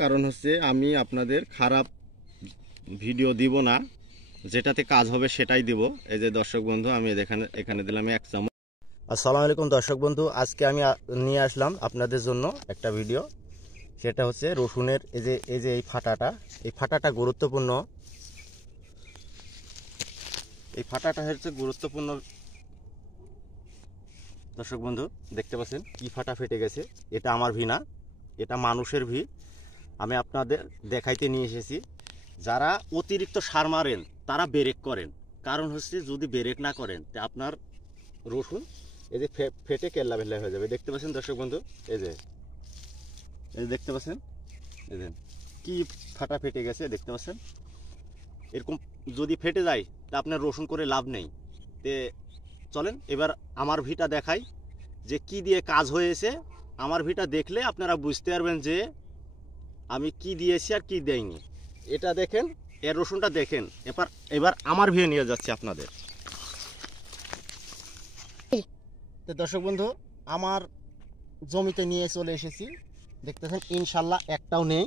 কারণ হচ্ছে আমি আপনাদের খারাপ ভিডিও দিব না, যেটাতে কাজ হবে সেটাই দিব। এই যে দর্শক বন্ধু, আমি এখানে দিলাম 1 চামচ। আসসালামু আলাইকুম দর্শক বন্ধু, আজকে আমি নিয়ে আসলাম আপনাদের জন্য একটা ভিডিও। সেটা হচ্ছে রসুনের এই যে এই ফাটাটা গুরুত্বপূর্ণ। এই ফাটাটা হচ্ছে গুরুত্বপূর্ণ। দর্শক বন্ধু দেখতে পাচ্ছেন কি ফাটা ফেটে গেছে। এটা আমার ভি না, এটা মানুষের ভি। আমি আপনাদের দেখাইতে নিয়ে এসেছি। যারা অতিরিক্ত সার মারেন তারা ব্রেক করেন, কারণ হচ্ছে যদি ব্রেক না করেন তা আপনার রসুন এই যে ফেটে কেল্লা ভেল্লা হয়ে যাবে। দেখতে পাচ্ছেন দর্শক বন্ধু, এই যে দেখতে পাচ্ছেন, এই যে কি ফাটা ফেটে গেছে দেখতে পাচ্ছেন। এরকম যদি ফেটে যায় তা আপনার রসুন করে লাভ নেই। তে চলেন এবার আমার ভিটা দেখাই যে কি দিয়ে কাজ হয়েছে। আমার ভিটা দেখলে আপনারা বুঝতে পারবেন যে আমি কি দিয়েছি আর কি দেইনি। এটা দেখেন, এর রসুনটা দেখেন। এবার আমার ভিয়ে নিয়ে যাচ্ছে আপনাদের। তো দর্শক বন্ধু, আমার জমিতে নিয়ে চলে এসেছি। দেখতেছেন ইনশাল্লাহ একটাও নেই,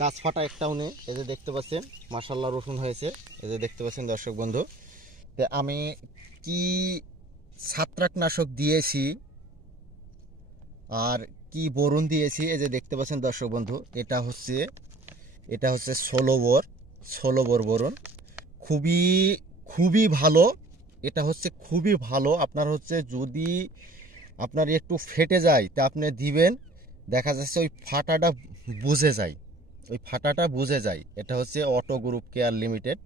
গাছ ফাটা একটাও নেই। এই যে দেখতে পাচ্ছেন মাশাল্লাহ রসুন হয়েছে। এই যে দেখতে পাচ্ছেন দর্শক বন্ধু, তো আমি কি ছত্রাকনাশক দিয়েছি আর কি বোরন দিয়েছি এই যে দেখতে পাচ্ছেন দর্শক বন্ধু। এটা হচ্ছে 16 বোর বোরন। খুবই ভালো। এটা হচ্ছে খুবই ভালো। আপনার হচ্ছে যদি আপনার একটু ফেটে যায় তা আপনি দিবেন, দেখা যাচ্ছে ওই ফাটাটা বুঝে যায়। এটা হচ্ছে অটো গ্রুপ কেয়ার লিমিটেড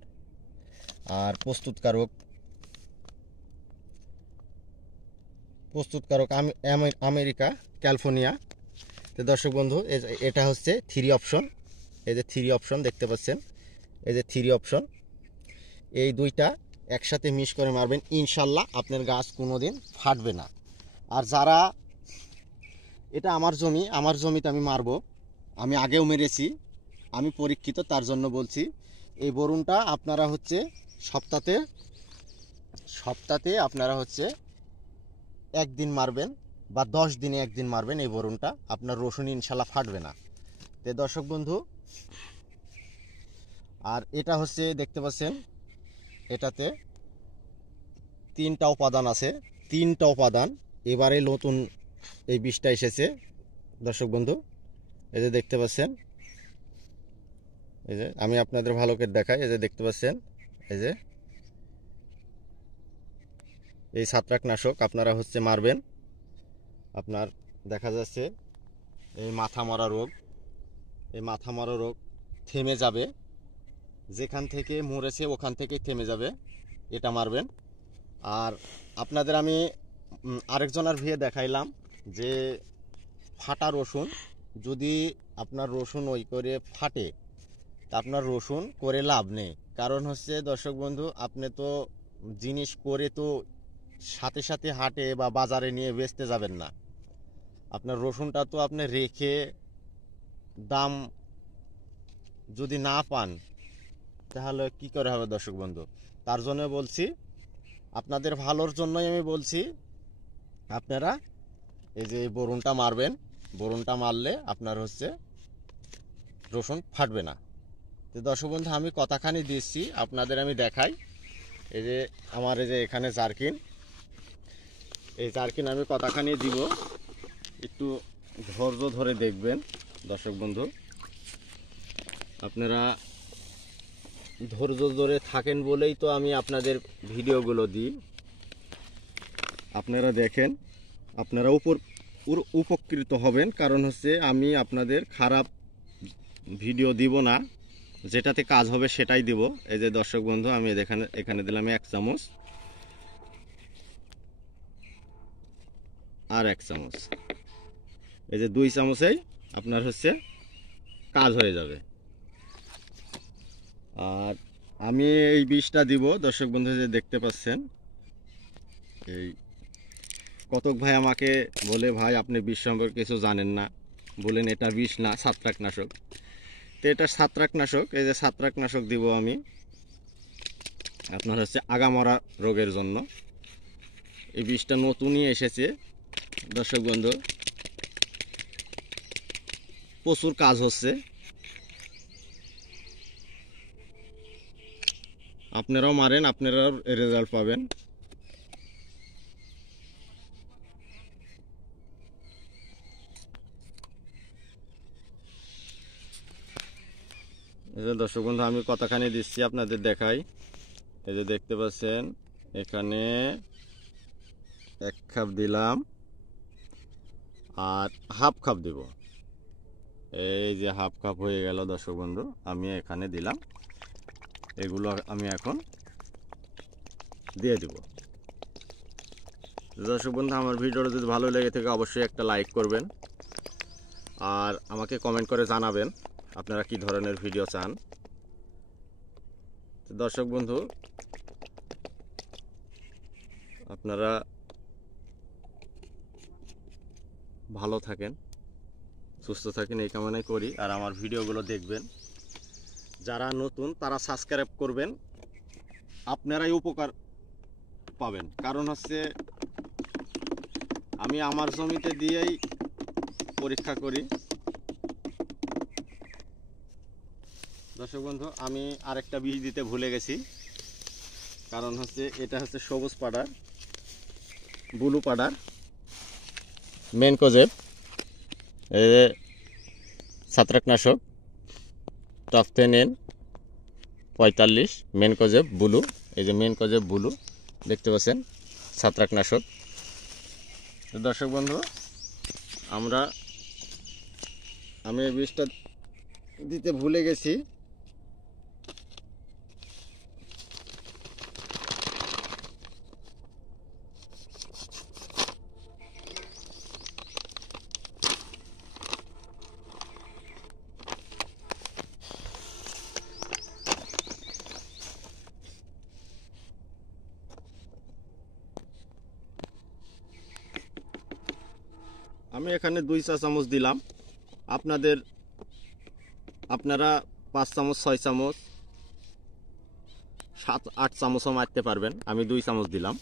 আর প্রস্তুতকারক আমেরিকা, ক্যালিফোর্নিয়া। তো দর্শক বন্ধু, এটা হচ্ছে 3 অপশন। এই যে 3 অপশন দেখতে পাচ্ছেন, এই যে 3 অপশন। এই দুইটা একসাথে মিক্স করে মারবেন, ইনশাল্লাহ আপনার গাছ কোনোদিন ফাটবে না। আর যারা, এটা আমার জমিতে আমি মারবো, আমি আগেও মেরেছি, আমি পরীক্ষিত, তার জন্য বলছি। এই বরুণটা আপনারা হচ্ছে সপ্তাহে আপনারা হচ্ছে একদিন মারবেন বা 10 দিনে একদিন মারবেন। এই বরুণটা আপনার রসুন ইনশাল্লাহ ফাটবে না। তো দর্শক বন্ধু, আর এটা হচ্ছে দেখতে পাচ্ছেন, এটাতে 3টা উপাদান আছে, 3টা উপাদান। এবারে নতুন এই বীজটা এসেছে দর্শক বন্ধু। এই যে দেখতে পাচ্ছেন, এই যে আমি আপনাদের ভালো করে দেখাই। এই যে দেখতে পাচ্ছেন, এই যে এই ছত্রাকনাশক আপনারা হচ্ছে মারবেন। আপনার দেখা যাচ্ছে এই মাথা মরা রোগ থেমে যাবে, যেখান থেকে মরেছে ওখান থেকেই থেমে যাবে। এটা মারবেন। আর আপনাদের আমি আরেকজনের ভিয়ে দেখাইলাম যে ফাটা রসুন, যদি আপনার রসুন ওই করে ফাটে তা আপনার রসুন করে লাভ নেই। কারণ হচ্ছে দর্শক বন্ধু, আপনি তো জিনিস করে তো সাথে সাথে হাটে বা বাজারে নিয়ে বেচতে যাবেন না। আপনার রসুনটা তো আপনি রেখে দাম যদি না পান তাহলে কি করে হবে দর্শক বন্ধু। তার জন্য বলছি, আপনাদের ভালোর জন্যই আমি বলছি, আপনারা এই যে বরুণটা মারবেন। বরুণটা মারলে আপনার হচ্ছে রসুন ফাটবে না। তো দর্শক বন্ধু, আমি কথাখানি দিচ্ছি, আপনাদের আমি দেখাই। এই যে আমার এই যে এখানে জারকিন, এই জারকিন আমি কথাখানি দিব, একটু ধৈর্য ধরে দেখবেন দর্শক বন্ধু। আপনারা ধৈর্য ধরে থাকেন বলেই তো আমি আপনাদের ভিডিওগুলো দিই। আপনারা দেখেন, আপনারা উপকৃত হবেন। কারণ হচ্ছে আমি আপনাদের খারাপ ভিডিও দিব না, যেটাতে কাজ হবে সেটাই দিব। এই যে দর্শক বন্ধু, আমি এখানে দিলাম 1 চামচ আর 1 চামচ। এই যে 2 চামচেই আপনার হচ্ছে কাজ হয়ে যাবে। আর আমি এই বীজটা দিব দর্শক বন্ধু, যে দেখতে পাচ্ছেন। এই কতক ভাই আমাকে বলে, ভাই আপনি বিষ সম্পর্কে কিছু জানেন না, বলেন এটা বিষ না ছত্রাকনাশক। তো এটা ছত্রাকনাশক। এই যে ছত্রাকনাশক দিব আমি আপনার হচ্ছে আগামরা রোগের জন্য। এই বীজটা নতুনই এসেছে দর্শক বন্ধু। প্রচুর কাজ হচ্ছে, আপনারাও মারেন, আপনারাও রেজাল্ট পাবেন। এই যে দর্শক বন্ধু আমি কতখানি দিচ্ছি আপনাদের দেখাই। এই যে দেখতে পাচ্ছেন এখানে 1 কাপ দিলাম আর হাফ কাপ দিব। এই যে হাফ কাপ হয়ে গেল দর্শক বন্ধু, আমি এখানে দিলাম। এগুলো আমি এখন দিয়ে দিব। দর্শক বন্ধু আমার ভিডিওটা যদি ভালো লেগে থাকে অবশ্যই একটা লাইক করবেন আর আমাকে কমেন্ট করে জানাবেন আপনারা কি ধরনের ভিডিও চান। দর্শক বন্ধু আপনারা ভালো থাকেন, সুস্থ থাকেন এই কামনাই করি। আর আমার ভিডিওগুলো দেখবেন, যারা নতুন তারা সাবস্ক্রাইব করবেন, আপনারাই উপকার পাবেন। কারণ হচ্ছে আমি আমার জমিতে দিয়েই পরীক্ষা করি। দর্শক বন্ধু আমি আরেকটা বীজ দিতে ভুলে গেছি, কারণ হচ্ছে এটা হচ্ছে সবুজ পাউডার, ব্লু পাউডার, মেনকোজেব, এই যে ছত্রাকনাশক টফথেনেন 45, মেনকোজেব ব্লু, এই যে মেনকোজেব ব্লু দেখতে পাচ্ছেন, ছত্রাকনাশক। দর্শক বন্ধু আমি এই বীজটা দিতে ভুলে গেছি। আমি এখানে 2 চা চামচ দিলাম, আপনারা 5 চামচ 6 চামচ 7-8 চামচও মারতে পারবেন। আমি 2 চামচ দিলাম।